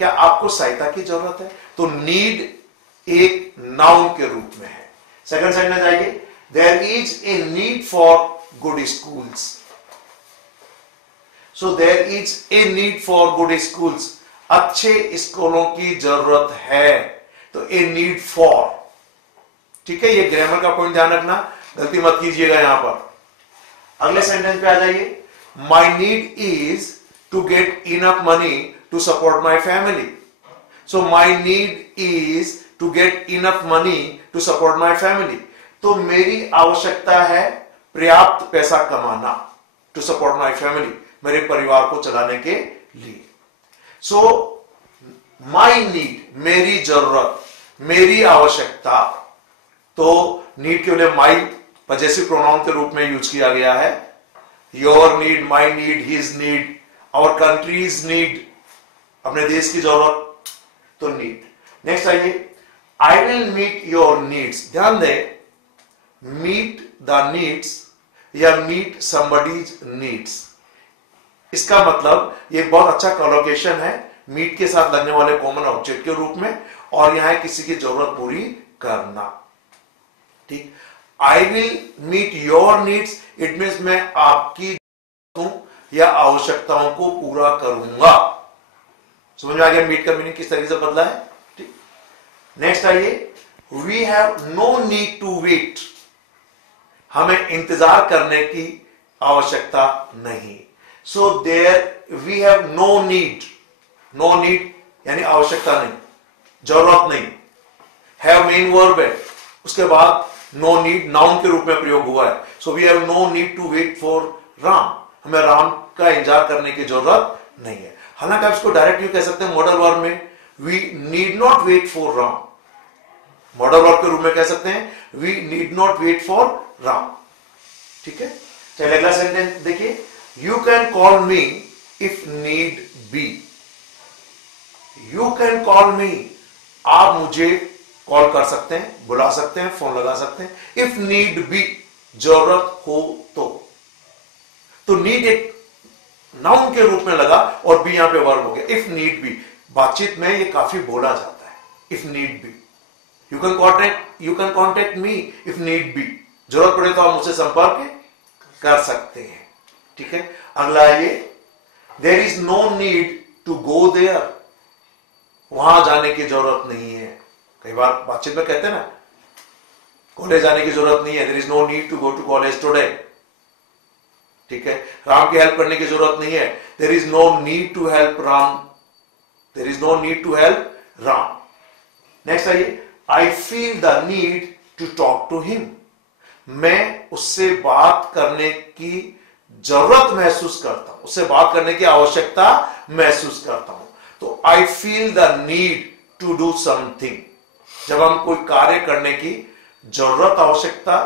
क्या आपको सहायता की जरूरत है? तो नीड एक नाउन के रूप में है। सेकंड सेंटेंस आइए, there is a need for good schools. So there is a need for good schools, अच्छे स्कूलों की जरूरत है। तो ए नीड फॉर, ठीक है, ये ग्रामर का पॉइंट ध्यान रखना, गलती मत कीजिएगा यहां पर। अगले सेंटेंस पे आ जाइए, my need is to get enough money to support my family. So my need is to get enough money to support my family. तो मेरी आवश्यकता है पर्याप्त पैसा कमाना, टू सपोर्ट माई फैमिली, मेरे परिवार को चलाने के लिए। सो माई नीड, मेरी जरूरत, मेरी आवश्यकता। तो नीड के लिए माई पजेसिव प्रोनाउन के रूप में यूज किया गया है। Your need, my need, his need, our country's need, अपने देश की जरूरत, तो नीड। नेक्स्ट आइए, I will meet your needs. ध्यान दें, मीट द नीड्स या मीट समबडीज नीड्स, इसका मतलब ये बहुत अच्छा कोलोकेशन है मीट के साथ लगने वाले कॉमन ऑब्जेक्ट के रूप में, और यहां किसी की जरूरत पूरी करना। ठीक, I will meet your needs, it means मैं आपकी या आवश्यकताओं को पूरा करूंगा। समझ में आ गया मीट का मीनिंग किस तरीके से बदला है। ठीक, नेक्स्ट आइए, we have no need to wait, हमें इंतजार करने की आवश्यकता नहीं। So there we have no need, no need यानी आवश्यकता नहीं, जरूरत नहीं। हैव मेन वर्ब है, उसके बाद नो नीड नाउन के रूप में प्रयोग हुआ है। So we have no need to wait for Ram, हमें राम का इंतजार करने की जरूरत नहीं है। हालांकि आप इसको डायरेक्ट यू कह सकते हैं मॉडल वर्ब में, we need not wait for Ram, modal verb के रूप में कह सकते हैं, we need not wait for Ram. ठीक है, चलिए अगला सेंटेंस देखिए, you can call me if need be. You can call me, आप मुझे कॉल कर सकते हैं, बुला सकते हैं, फोन लगा सकते हैं। इफ नीड बी, जरूरत हो तो नीड एक नाउन के रूप में लगा और बी यहां पे वर्ब हो गया। इफ नीड बी, बातचीत में ये काफी बोला जाता है, if need be. You can contact me if need B, जरूरत पड़े तो आप मुझसे संपर्क कर सकते हैं। ठीक है, अगला ये, there is no need to go there, वहां जाने की जरूरत नहीं है। कई बार बातचीत में कहते हैं ना, कॉलेज जाने की जरूरत नहीं है, there is no need to go to college today. ठीक है, राम की हेल्प करने की जरूरत नहीं है, there is no need to help Ram, there is no need to help Ram. Next आइए, I feel the need to talk to him, मैं उससे बात करने की जरूरत महसूस करता हूं, उससे बात करने की आवश्यकता महसूस करता हूं। तो I feel the need to do something, जब हम कोई कार्य करने की जरूरत आवश्यकता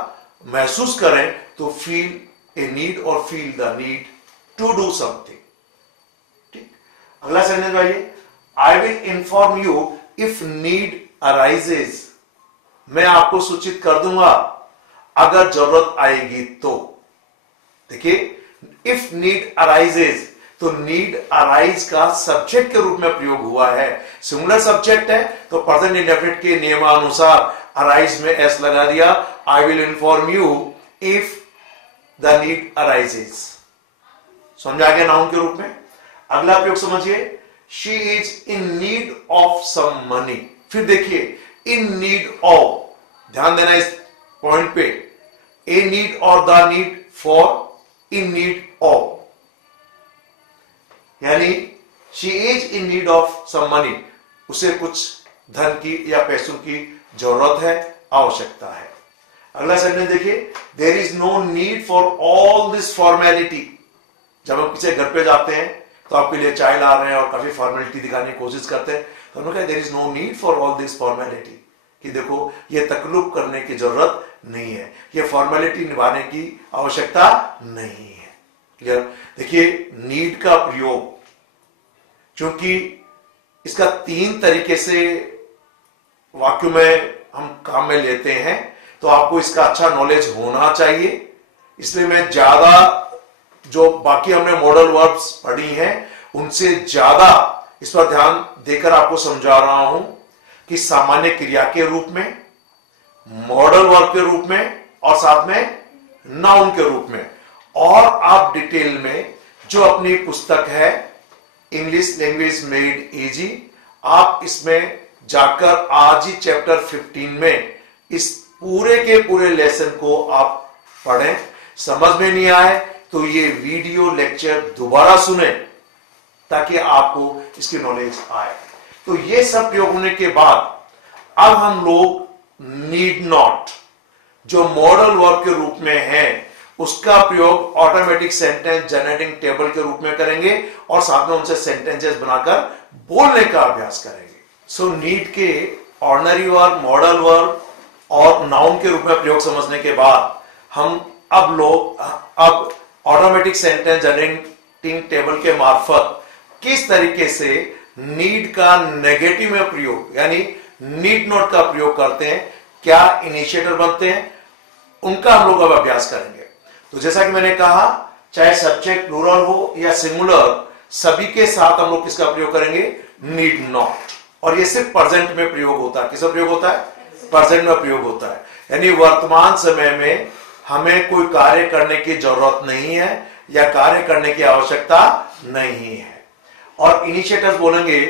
महसूस करें तो फील ए नीड और feel the need to do something. ठीक, अगला सेंटेंस आइए, I will inform you if need arises, मैं आपको सूचित कर दूंगा अगर जरूरत आएगी तो। देखिए, इफ नीड अराइजेज, तो नीड अराइज का सब्जेक्ट के रूप में प्रयोग हुआ है, सिंगुलर सब्जेक्ट है तो प्रेजेंट इंडेफिनिट के नियमानुसार अराइज में एस लगा दिया। I will inform you if the need arises, समझा गया नाउन के रूप में। अगला प्रयोग समझिए, she is in need of some money. फिर देखिए, इन नीड ऑफ, ध्यान देना इस पॉइंट पे, ए नीड और the need for, in need of, यानी she is in need of some money, उसे कुछ धन की या पैसों की जरूरत है, आवश्यकता है। अगला सेंटेंस देखिए, there is no need for all this formality. जब हम किसी घर पे जाते हैं तो आपके लिए चाय ला रहे हैं और काफी फॉर्मेलिटी दिखाने की कोशिश करते हैं, तो उन्होंने कहा there is no need for all this formality, कि देखो ये तकल्लुफ करने की जरूरत नहीं है, ये फॉर्मेलिटी निभाने की आवश्यकता नहीं है। क्लियर? देखिए, नीड का प्रयोग, क्योंकि इसका तीन तरीके से वाक्यों में हम काम में लेते हैं, तो आपको इसका अच्छा नॉलेज होना चाहिए। इसलिए मैं ज्यादा जो बाकी हमने मॉडल वर्ब्स पढ़ी हैं उनसे ज्यादा इस पर ध्यान देकर आपको समझा रहा हूं कि सामान्य क्रिया के रूप में, मॉडल वर्ब के रूप में और साथ में नाउन के रूप में। और आप डिटेल में जो अपनी पुस्तक है इंग्लिश लैंग्वेज मेड इजी, आप इसमें जाकर आज ही चैप्टर 15 में इस पूरे के पूरे लेसन को आप पढ़ें। समझ में नहीं आए तो ये वीडियो लेक्चर दोबारा सुने ताकि आपको इसकी नॉलेज आए। तो ये सब प्रयोग होने के बाद अब हम लोग नीड नॉट जो मॉडल वर्ब के रूप में है उसका प्रयोग ऑटोमेटिक सेंटेंस जनरेटिंग टेबल के रूप में करेंगे और साथ में उनसे सेंटेंसेस बनाकर बोलने का अभ्यास करेंगे। सो नीड के ऑर्डिनरी वर्ब, मॉडल वर्ब और नाउन के रूप में प्रयोग समझने के बाद हम अब ऑटोमेटिक सेंटेंस जनरेटिंग टेबल के मार्फत किस तरीके से नीड का नेगेटिव में प्रयोग यानी नीड नॉट का प्रयोग करते हैं, क्या इनिशिएटर बनते हैं, उनका हम लोग अब अभ्यास करेंगे। तो जैसा कि मैंने कहा, चाहे सब्जेक्ट प्लूरल हो या सिंगुलर, सभी के साथ हम लोग किसका प्रयोग करेंगे, नीड नॉट। और ये सिर्फ प्रेजेंट में प्रयोग होता है। किसका प्रयोग होता है, प्रेजेंट में प्रयोग होता है। यानी वर्तमान समय में हमें कोई कार्य करने की जरूरत नहीं है या कार्य करने की आवश्यकता नहीं है। और इनिशिएटर्स बोलेंगे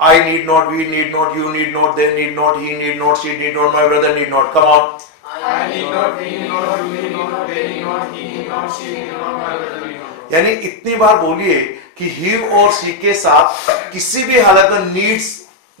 I need not, we need not, you need not, they need not, he need not, she need not, my brother need not. Come on. I need not, we need not, you need not, they need not, he need not, she need not, my brother need not। यानी इतनी बार बोलिए कि ही और she के साथ किसी भी हालत में नीड्स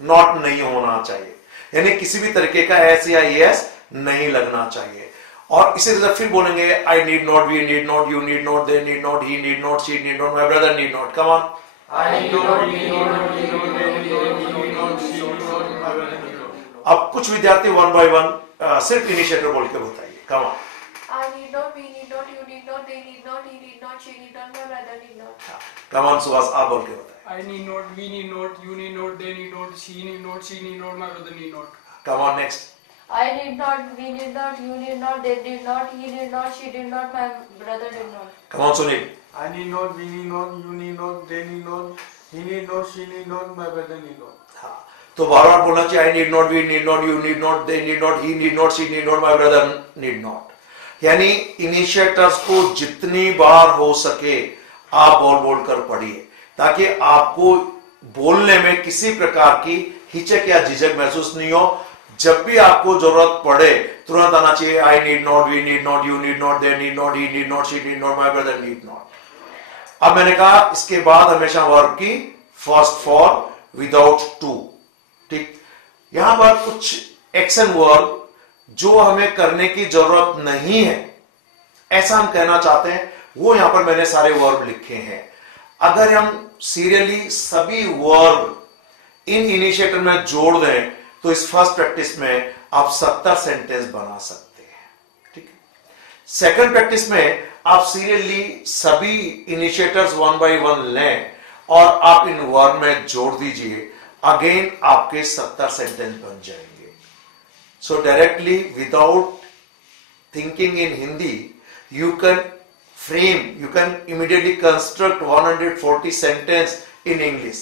नॉट नहीं होना चाहिए, यानी किसी भी तरीके का एस या एस नहीं लगना चाहिए। और इसी तरह फिर बोलेंगे I need not, we need not, you need not, they need not, he need not, she need not, my brother need not. Come on. I need not, we need not, you need not, they need not, he need not, she need not, my brother need not। अब कुछ विद्यार्थी one by one सिर्फ initiator बोल के बताइए। कम on. I need not, we need not, you need not, they need not, he need not, she need not, my brother need not। Come on Subhash, आप बोल के बताइए। I need not, we need not, you need not, they need not, she need not, she need not, my brother need not। Come on next. I need not, we need not, you need not, they need not, he need not, she need not, my brother need not। Come on Sunil. I need not, we need not, you need not, they need not, he need not, she need not, my brother need not। हाँ, तो बार बार बोलना चाहिए I need not, we need not, you need not, they need not, he need not, she need not, my brother need not. यानी initiators को जितनी बार हो सके आप बोल बोल कर पढ़िए ताकि आपको बोलने में किसी प्रकार की हिचक या झिझक महसूस नहीं हो। जब भी आपको जरूरत पड़े तुरंत आना चाहिए I need not, we need not, you need not, they need not, he need not, she need not, my brother need not. अब मैंने कहा इसके बाद हमेशा वर्ब की फर्स्ट फॉर्म विदाउट टू। ठीक, यहां पर कुछ एक्शन वर्ब जो हमें करने की जरूरत नहीं है ऐसा हम कहना चाहते हैं, वो यहां पर मैंने सारे वर्ब लिखे हैं। अगर हम सीरियली सभी वर्ब इन इनिशिएटर में जोड़ दें तो इस फर्स्ट प्रैक्टिस में आप 70 सेंटेंस बना सकते हैं। ठीक है, सेकंड प्रैक्टिस में आप सीरियली सभी इनिशिएटर्स वन बाय वन लें और आप इन वर्ब में जोड़ दीजिए, अगेन आपके 70 सेंटेंस बन जाएंगे। सो directly without thinking in Hindi you can frame, you can immediately construct 140 sentence in English.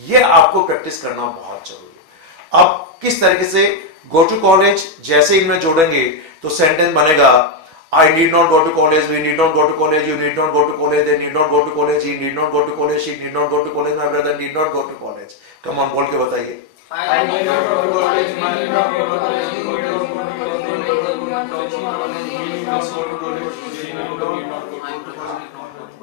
ये आपको प्रैक्टिस करना बहुत जरूरी है। अब किस तरीके से गो टू कॉलेज जैसे इनमें जोड़ेंगे तो सेंटेंस बनेगा I need not go to college, we need not go to college, you need not go to college, they need not go to college, he need not go to college, she need not go to college, my brother need not go to college। Come on, बोल के बताइए। I need not go to college, I need not go to college, you need not go to college, he need not go to college, she need not go to college।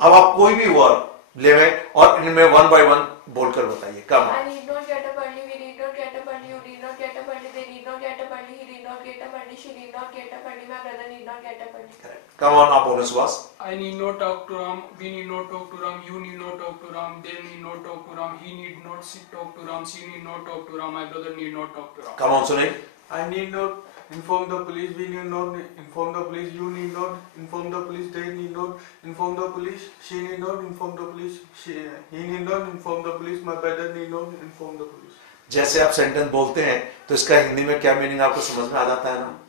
अब आप कोई भी verb लेवें और इनमें one by one बोलकर बताइए। कम on. I need not get up early, we need not get up early, you need not get up early, they need not get up early, he need not get up early, she need not get up early, my brother need not get up early। Correct। Come on, आप बोलो Subhash. I need not talk to Ram, we need not talk to Ram, you need not talk to Ram, they need not talk to Ram, he need not talk to Ram, she need not talk to Ram, my brother need not talk to Ram। Come on, Sunil। I need not inform the police, we need not inform the police, you need not inform the police, they need not inform the police, she need not inform the police, he need not inform the police, my brother need not inform the police। जैसे आप sentence बोलते हैं तो इसका हिंदी में क्या meaning आपको समझ में आ जाता है ना।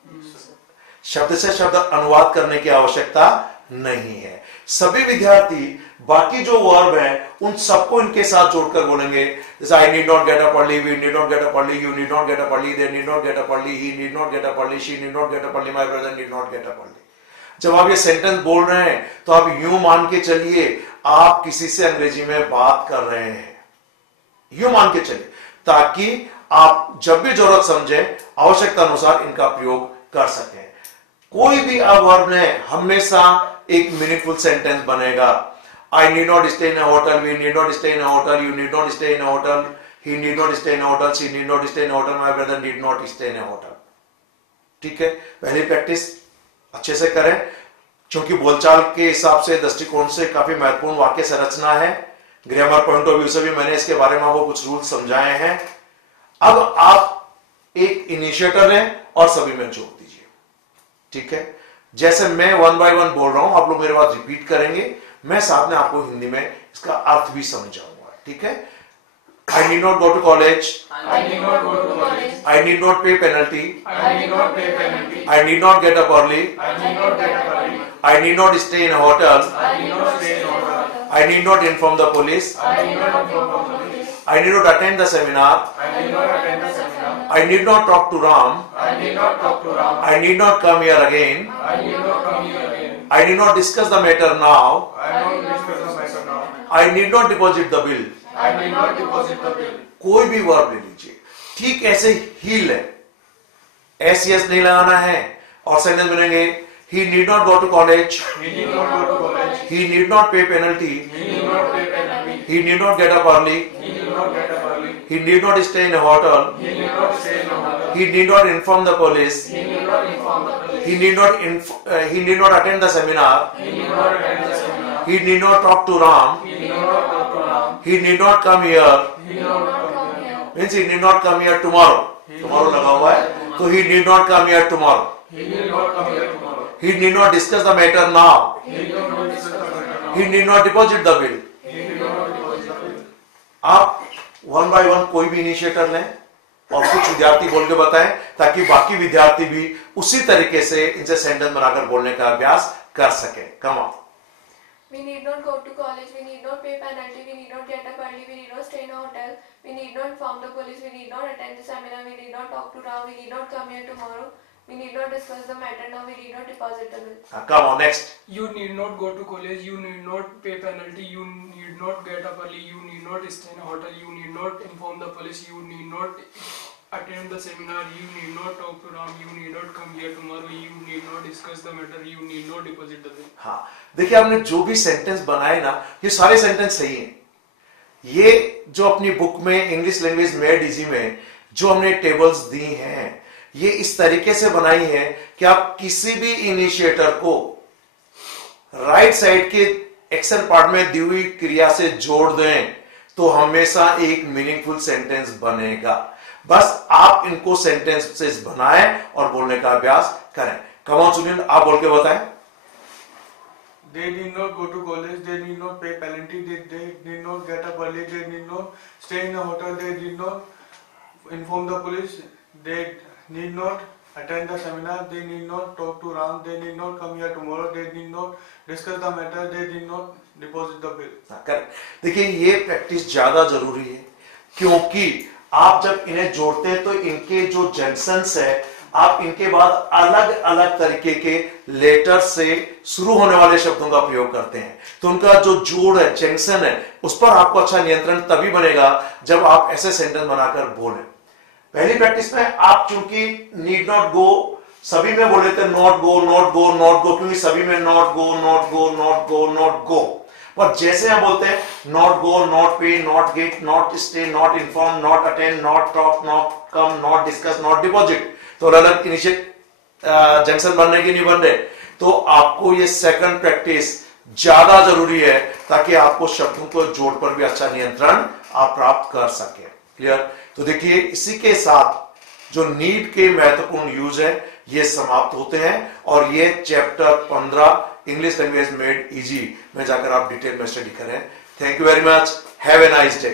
शब्द से शब्द अनुवाद करने की आवश्यकता नहीं है। सभी विद्यार्थी बाकी जो वर्ब है उन सबको इनके साथ जोड़कर बोलेंगे, जैसे I need not get up early, we need not get up early, you need not get up early, they need not get up early, he need not get up early, she need not get up early, my brother need not get up early. जब आप ये sentence बोल रहे हैं तो आप यूं मान के चलिए आप किसी से अंग्रेजी में बात कर रहे हैं, यूं मान के चलिए, ताकि आप जब भी जरूरत समझे आवश्यकता अनुसार इनका प्रयोग कर सकें। कोई भी वर्ब ने हमेशा एक मीनिंगफुल सेंटेंस बनेगा। I need not stay in a hotel, we need not stay in a hotel, you need not stay in a hotel, he need not stay in a hotel, she need not stay in a hotel, my brother need not stay in a hotel. ठीक है, पहली practice अच्छे से करें, क्योंकि बोलचाल के हिसाब से दृष्टिकोण से काफी महत्वपूर्ण वाक्य संरचना है। ग्रामर पॉइंट ऑफ व्यू से भी मैंने इसके बारे में आपको कुछ रूल समझाए हैं। अब आप एक इनिशिएटर हैं और सभी में जोड़ दीजिए। ठीक है, जैसे मैं 1 बाय 1 बोल रहा हूं, आप लोग मेरे बाद रिपीट करेंगे, मैं साथ में आपको हिंदी में इसका अर्थ भी समझाऊंगा। ठीक है, I need not go to college. I need not go to college. I need not pay penalty. I need not pay penalty. I need not get up early. I need not get up early. I need not stay in a hotel. I need not stay in a hotel. I need not inform the police. I need not inform the police. I need not attend the seminar. I need not attend the seminar. I need not talk to Ram. I need not talk to Ram. I need not come here again. I need not come here again. I need not discuss the matter now. I need not discuss the matter now. I need not deposit the bill. I need not deposit the bill. कोई भी verb ले लीजिए। ठीक ऐसे heal है, S yes नहीं लगाना है और सेंटेंस बनेंगे he need not go to college, He need not go to college. He need not pay penalty, He need not pay penalty. He need not get up early, He need not get up early. he need not stay in a hotel, He need not stay in a hotel. he need not inform the police, He need not inform the police. he need not attend the seminar, He need not attend the seminar. he need not talk to Ram, He need not talk to Ram. he need not come here, He need not come here. means he need not come here tomorrow, tomorrow लगा हुआ है, तो he need not come here tomorrow, He need not come here tomorrow. he need not discuss the matter now, He need not discuss the matter now. he need not deposit the bill। He need not deposit the bill. आप 1 bye 1 कोई भी initiator लें और कुछ विद्यार्थी बोल के बताएं, ताकि बाकी विद्यार्थी भी उसी तरीके से इनसे सेंटेंस बनाकर बोलने का अभ्यास कर सके। Come on. We need not go to college, we need not pay penalty, we need not get up early, we need not stay in a hotel, we need not inform the police, we need not attend the seminar, we need not talk to Ram, we need not come here tomorrow, we need not discuss the matter now, we need not deposit the bill. Come on, next। You need not go to college, you need not pay penalty, you need not get up early, you need not stay in a hotel, you need not inform the police, you need not attend the seminar, you need not talk to Ram, you need not come here tomorrow, you need not discuss the matter, you need not deposit the bill. हाँ, देखिए आपने जो भी sentence बनाए ना, ये सारे sentence सही हैं। ये जो अपनी बुक में इंग्लिश लैंग्वेज मेड इजी में जो हमने टेबल्स दी हैं, ये इस तरीके से बनाई है कि आप किसी भी इनिशिएटर को राइट साइड के एक्शन पार्ट में दी हुई क्रिया से जोड़ दें तो हमेशा एक मीनिंगफुल सेंटेंस बनेगा। बस आप इनको सेंटेंसेस बनाएं और बोलने का अभ्यास करें। कम ऑन सुनील, आप बोल के बताएं। They need not go to college, they need not pay penalty, they need not get up early, they need not stay in a hotel, they need not inform the police, they need not attend the seminar, they need not talk to Ram, they need not come here tomorrow, they need not discuss the matter, they need not deposit the bill. Correct. देखिए ये practice ज्यादा जरूरी है, क्योंकि आप जब इन्हें जोड़ते हैं तो इनके जो जंक्शंस है, आप इनके बाद अलग अलग तरीके के लेटर से शुरू होने वाले शब्दों का प्रयोग करते हैं, तो उनका जो जोड़ है, जंक्शन है, उस पर आपको अच्छा नियंत्रण तभी बनेगा जब आप ऐसे सेंटेंस बनाकर बोलें। पहली प्रैक्टिस में आप चूंकि नीड नॉट गो सभी में बोले थे not go not go not go, क्योंकि सभी में not go not go not go not go, पर जैसे हम बोलते हैं नॉट गो, नॉट पे, not gate, not stay, not inform, not attend, not talk, not come, not discuss, not deposit, तो अलग इनिशिएट जंक्शन बनने की नहीं बन रहे। तो आपको ये सेकंड प्रैक्टिस ज्यादा जरूरी है ताकि आपको शब्दों को जोड़ पर भी अच्छा नियंत्रण आप प्राप्त कर सके। क्लियर? तो देखिए इसी के साथ जो नीड के महत्वपूर्ण यूज है ये समाप्त होते हैं और ये chapter 15 English language made easy में जाकर आप डिटेल में स्टडी करें। Thank you very much, have a nice day.